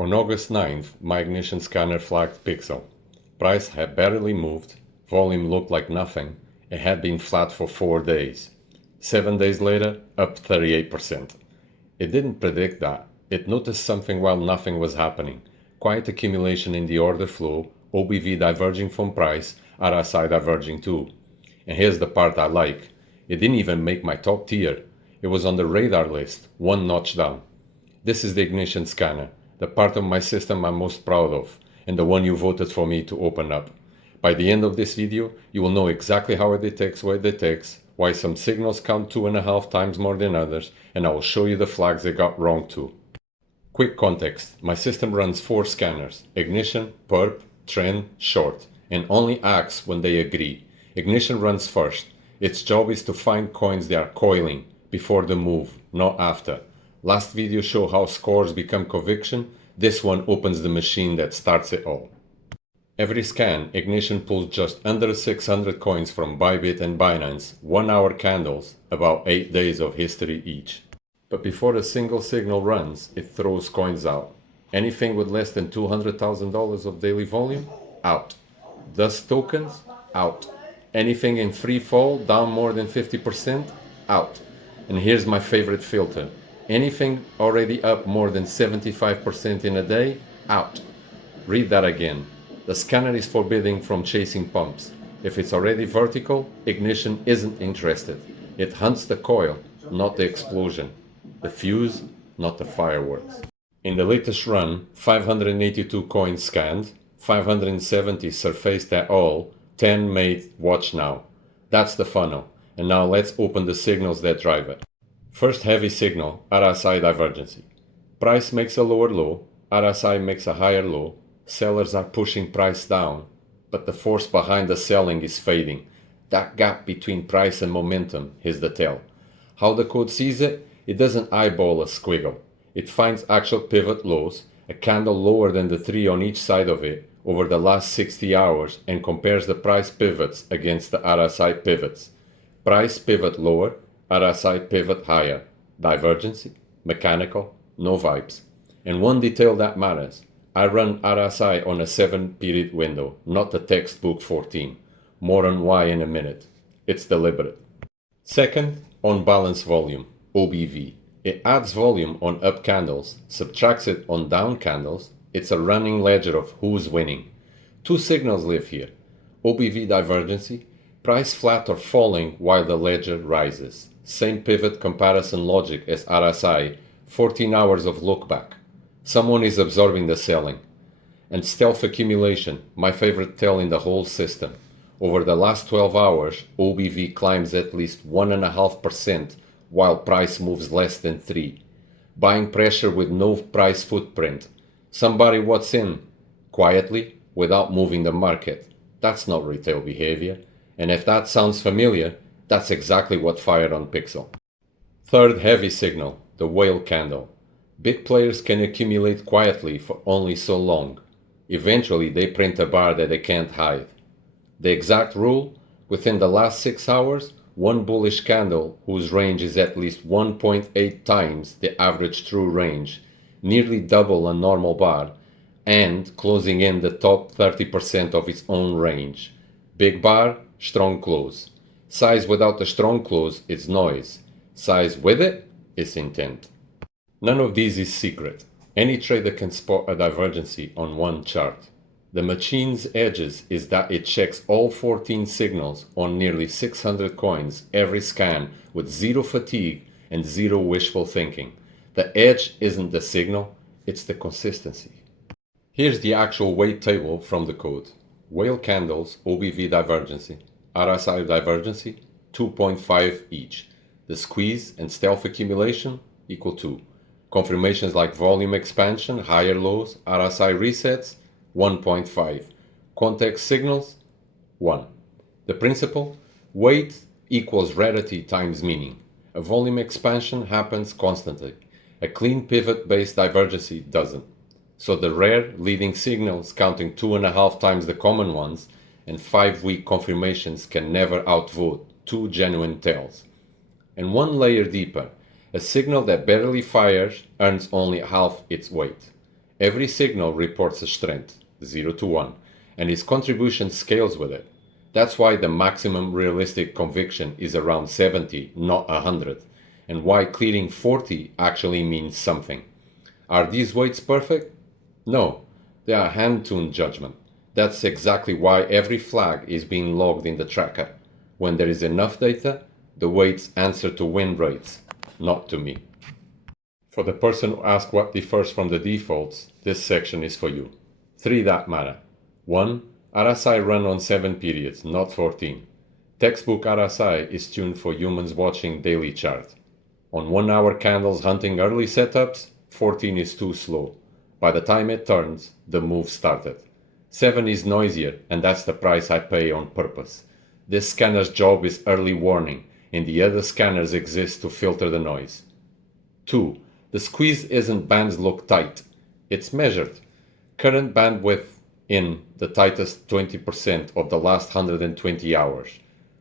On August 9th, my ignition scanner flagged pixel. Price had barely moved, volume looked like nothing, it had been flat for 4 days. 7 days later, up 38%. It didn't predict that. It noticed something while nothing was happening. Quiet accumulation in the order flow, OBV diverging from price, RSI diverging too. And here's the part I like. It didn't even make my top tier. It was on the radar list, one notch down. This is the ignition scanner, the part of my system I'm most proud of, and the one you voted for me to open up. By the end of this video, you will know exactly how it detects what it detects, why some signals count 2.5 times more than others, and I will show you the flags it got wrong too. Quick context, my system runs 4 scanners, ignition, perp, trend, short, and only acts when they agree. Ignition runs first. Its job is to find coins that are coiling before the move, not after. Last video showed how scores become conviction. This one opens the machine that starts it all. Every scan, Ignition pulls just under 600 coins from Bybit and Binance, 1-hour candles, about 8 days of history each. But before a single signal runs, it throws coins out. Anything with less than $200,000 of daily volume? Out. Dust tokens? Out. Anything in free fall, down more than 50%? Out. And here's my favorite filter. Anything already up more than 75% in a day? Out. Read that again. The scanner is forbidding from chasing pumps. If it's already vertical, Ignition isn't interested. It hunts the coil, not the explosion. The fuse, not the fireworks. In the latest run, 582 coins scanned, 570 surfaced at all, 10 made watch now. That's the funnel. And now let's open the signals that drive it. First heavy signal, RSI divergency. Price makes a lower low, RSI makes a higher low. Sellers are pushing price down, but the force behind the selling is fading. That gap between price and momentum is the tell. How the code sees it? It doesn't eyeball a squiggle. It finds actual pivot lows, a candle lower than the 3 on each side of it over the last 60 hours, and compares the price pivots against the RSI pivots. Price pivot lower, RSI pivot higher. Divergency, mechanical, no vibes. And one detail that matters. I run RSI on a 7-period window, not the textbook 14. More on why in a minute. It's deliberate. Second, on balance volume, OBV. It adds volume on up candles, subtracts it on down candles. It's a running ledger of who's winning. 2 signals live here. OBV divergency, price flat or falling while the ledger rises. Same pivot comparison logic as RSI, 14 hours of look back. Someone is absorbing the selling. And stealth accumulation, my favorite tell in the whole system. Over the last 12 hours, OBV climbs at least 1.5% while price moves less than 3. Buying pressure with no price footprint. Somebody what's in, quietly, without moving the market. That's not retail behavior. And if that sounds familiar, that's exactly what fired on Pixel. Third heavy signal, the whale candle. Big players can accumulate quietly for only so long. Eventually, they print a bar that they can't hide. The exact rule, within the last 6 hours, one bullish candle whose range is at least 1.8 times the average true range, nearly double a normal bar, and closing in the top 30% of its own range. Big bar, strong close. Size without a strong close is noise. Size with it is intent. None of these is secret. Any trader can spot a divergency on one chart. The machine's edges is that it checks all 14 signals on nearly 600 coins every scan with zero fatigue and zero wishful thinking. The edge isn't the signal, it's the consistency. Here's the actual weight table from the code. Whale candles, OBV divergency, RSI divergency, 2.5 each. The squeeze and stealth accumulation equal 2. Confirmations like volume expansion, higher lows, RSI resets, 1.5. Context signals, 1. The principle, weight equals rarity times meaning. A volume expansion happens constantly. A clean pivot-based divergency doesn't. So the rare leading signals counting 2.5 times the common ones and 5 weak confirmations can never outvote 2 genuine tells. And one layer deeper, a signal that barely fires earns only half its weight. Every signal reports a strength, 0 to 1, and its contribution scales with it. That's why the maximum realistic conviction is around 70, not 100, and why clearing 40 actually means something. Are these weights perfect? No, they are hand-tuned judgment. That's exactly why every flag is being logged in the tracker. When there is enough data, the weights answer to win rates, not to me. For the person who asks what differs from the defaults, this section is for you. 3 that matter. 1. RSI run on 7 periods, not 14. Textbook RSI is tuned for humans watching daily chart. On 1 hour candles hunting early setups, 14 is too slow. By the time it turns, the move started. 7 is noisier, and that's the price I pay on purpose. This scanner's job is early warning, and the other scanners exist to filter the noise. 2. The squeeze isn't bands look tight. It's measured. Current bandwidth in the tightest 20% of the last 120 hours.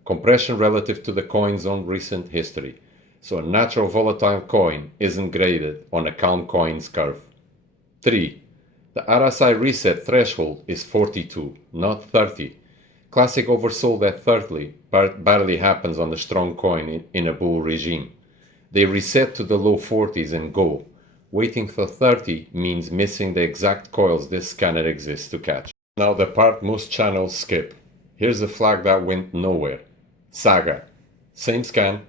Compression relative to the coin's own recent history. So a natural volatile coin isn't graded on a calm coin's curve. 3. The RSI reset threshold is 42, not 30. Classic oversold at 30 barely happens on a strong coin in a bull regime. They reset to the low 40s and go. Waiting for 30 means missing the exact coils this scanner exists to catch. Now the part most channels skip. Here's a flag that went nowhere. Saga. Same scan.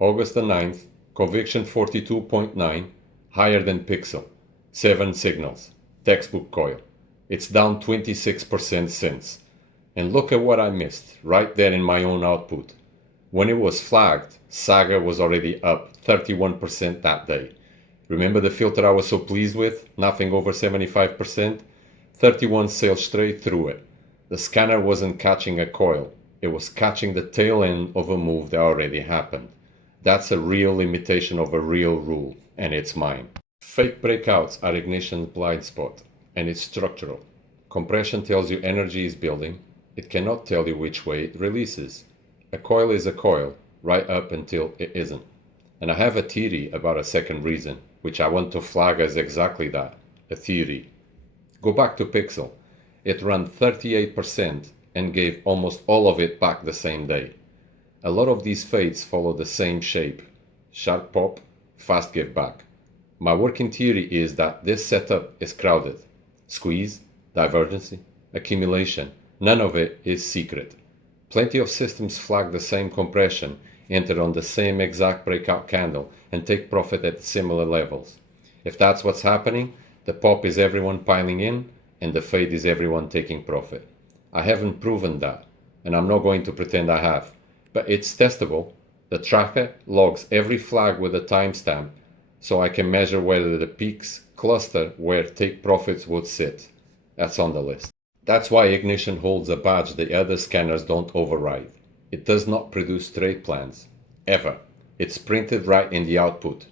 August the 9th. Conviction 42.9. Higher than Pixel. 7 signals. Textbook coil. It's down 26% since. And look at what I missed, right there in my own output. When it was flagged, Saga was already up 31% that day. Remember the filter I was so pleased with? Nothing over 75%? 31 sailed straight through it. The scanner wasn't catching a coil. It was catching the tail end of a move that already happened. That's a real limitation of a real rule, and it's mine. Fake breakouts are ignition's blind spot, and it's structural. Compression tells you energy is building. It cannot tell you which way it releases. A coil is a coil, right up until it isn't. And I have a theory about a second reason, which I want to flag as exactly that, a theory. Go back to Pixel. It ran 38% and gave almost all of it back the same day. A lot of these fades follow the same shape. Sharp pop, fast give back. My working theory is that this setup is crowded. Squeeze, divergency, accumulation, none of it is secret. Plenty of systems flag the same compression, enter on the same exact breakout candle, and take profit at similar levels. If that's what's happening, the pop is everyone piling in, and the fade is everyone taking profit. I haven't proven that, and I'm not going to pretend I have, but it's testable. The tracker logs every flag with a timestamp, so I can measure whether the peaks cluster where take profits would sit. That's on the list. That's why Ignition holds a badge the other scanners don't override. It does not produce trade plans, ever. It's printed right in the output.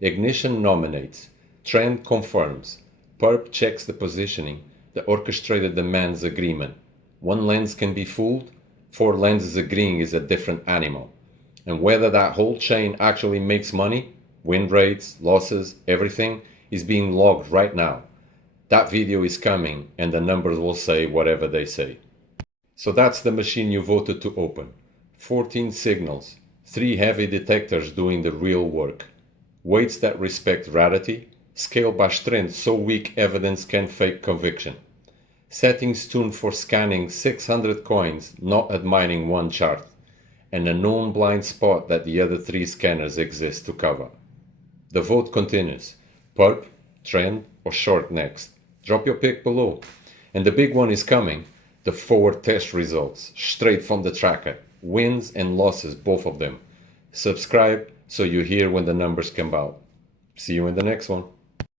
Ignition nominates, Trend confirms, Perp checks the positioning, the orchestrated demands agreement. One lens can be fooled, 4 lenses agreeing is a different animal. And whether that whole chain actually makes money, win rates, losses, everything, is being logged right now. That video is coming and the numbers will say whatever they say. So that's the machine you voted to open. 14 signals, 3 heavy detectors doing the real work. Weights that respect rarity, scale by strength so weak evidence can fake conviction. Settings tuned for scanning 600 coins, not admiring one chart. And a known blind spot that the other 3 scanners exist to cover. The vote continues. Perp, trend, or short next. Drop your pick below. And the big one is coming. The forward test results, straight from the tracker. Wins and losses, both of them. Subscribe so you hear when the numbers come out. See you in the next one.